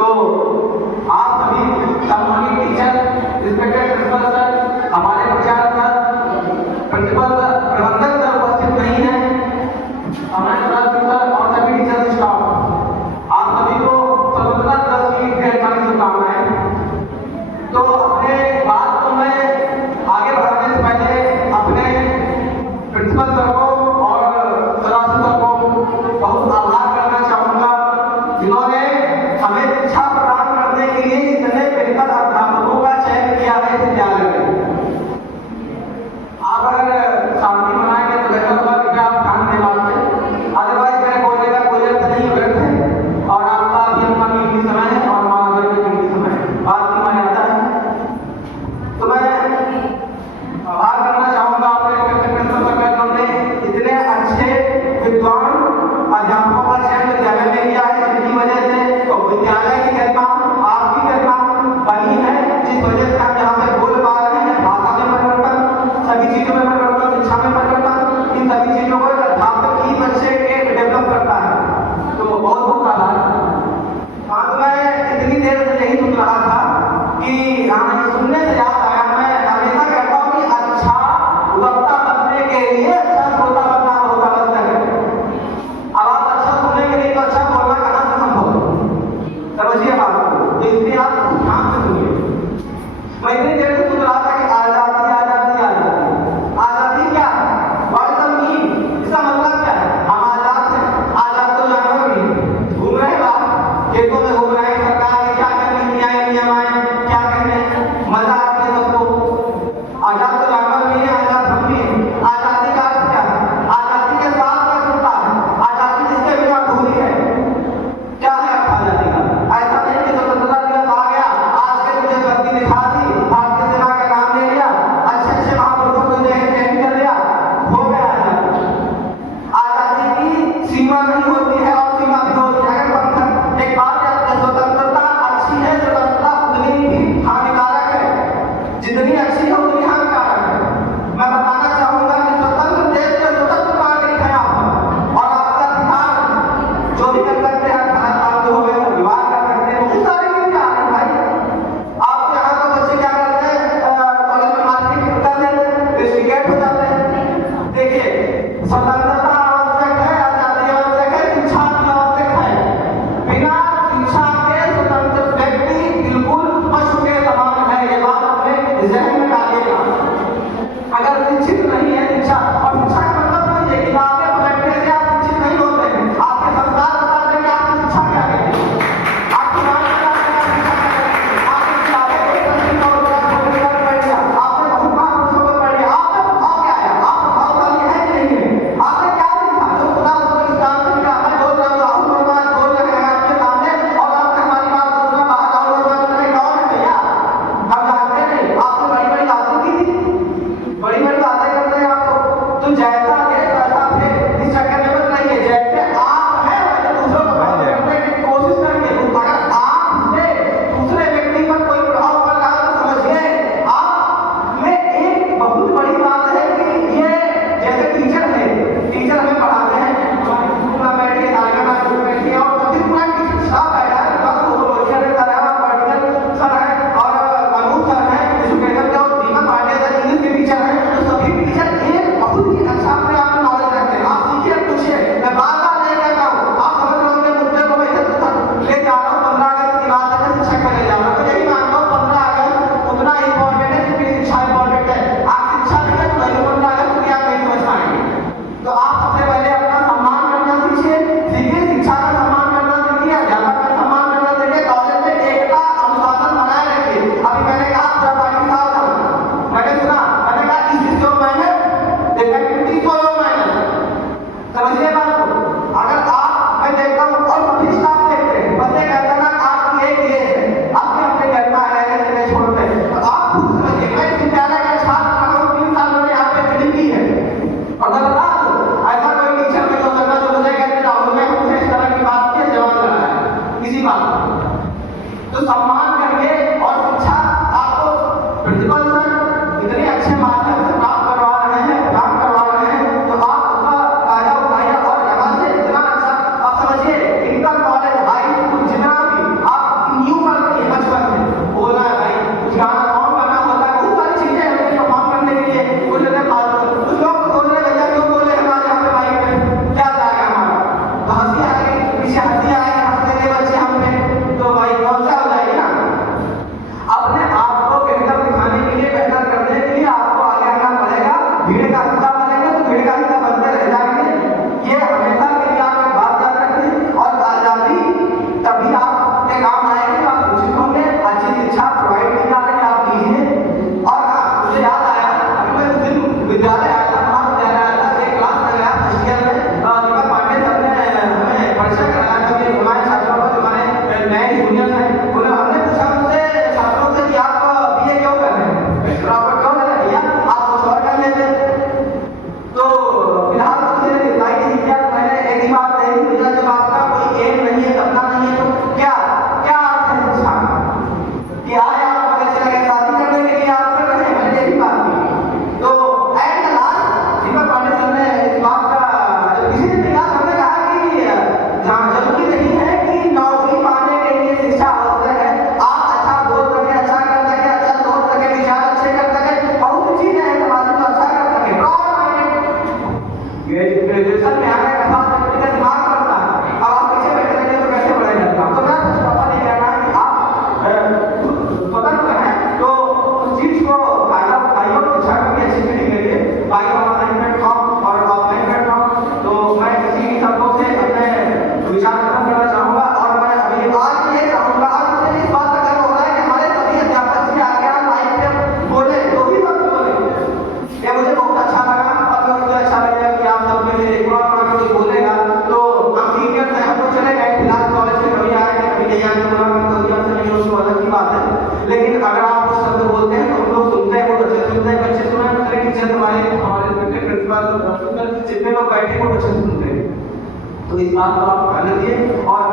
तो आप सभी सम्मानित टीचर, रिस्पेक्टेड प्रिंसिपल सर, हमारे प्रचारक सर, प्रिंसिपल सर, प्रबंधक सर उपस्थित नहीं है, हमारे सर और सभी टीचर स्टाफ, आप सभी को स्वतंत्रता दिवस की ढेर सारी शुभकामनाएं। तो अपने बात को मैं आगे बढ़ाने से पहले अपने प्रिंसिपल सर को और सदाशिव सर को बहुत आभार करना चाहूँगा, जिन्होंने हमें शिक्षा प्रदान करने के लिए इतने बेहतर अध्यापक जितने लोग बैठे वो अच्छे से सुनते हैं। तो इस बात को आप ध्यान रखिए और